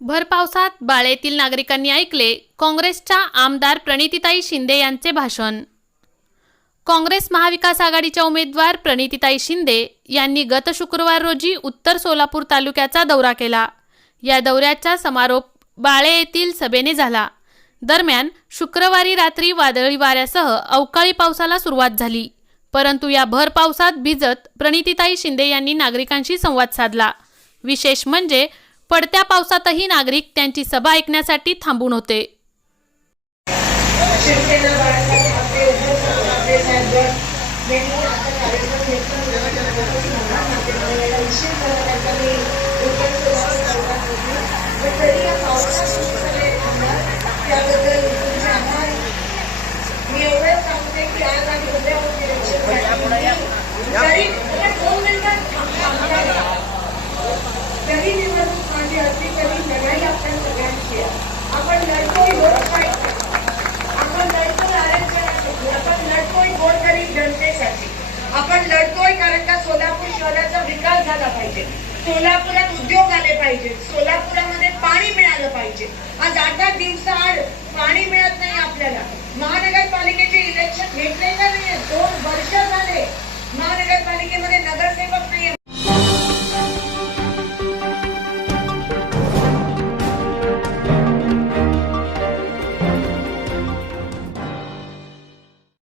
भर पावसात बाळेतील नागरिकांनी ऐकले काँग्रेसच्या आमदार प्रणितीताई शिंदे यांचे भाषण. काँग्रेस महाविकास आघाडीच्या उमेदवार प्रणितीताई शिंदे यांनी गत शुक्रवार रोजी उत्तर सोलापूर तालुक्याचा दौरा केला. या दौऱ्याचा समारोप बाळे येथील सभेने झाला. दरम्यान शुक्रवारी रात्री वादळी वाऱ्यासह अवकाळी पावसाला सुरुवात झाली. परंतु या भर पावसात भिजत प्रणितीताई शिंदे यांनी नागरिकांशी संवाद साधला. विशेष म्हणजे पडत्या पावसातही नागरिक त्यांची सभा ऐकण्यासाठी थांबून होते. आपण लढतोय कारण का सोलापूर शहराचा विकास झाला पाहिजे। सोलापुरात उद्योग आले पाहिजे। सोलापुरामध्ये पाणी मिळालं पाहिजे। आज आठ आठ दिवसाआड पाणी मिळत नाही आपल्याला। महानगरपालिकेचे इलेक्शन घेतले का नाही दोन वर्ष झाले महानगरपालिकेमध्ये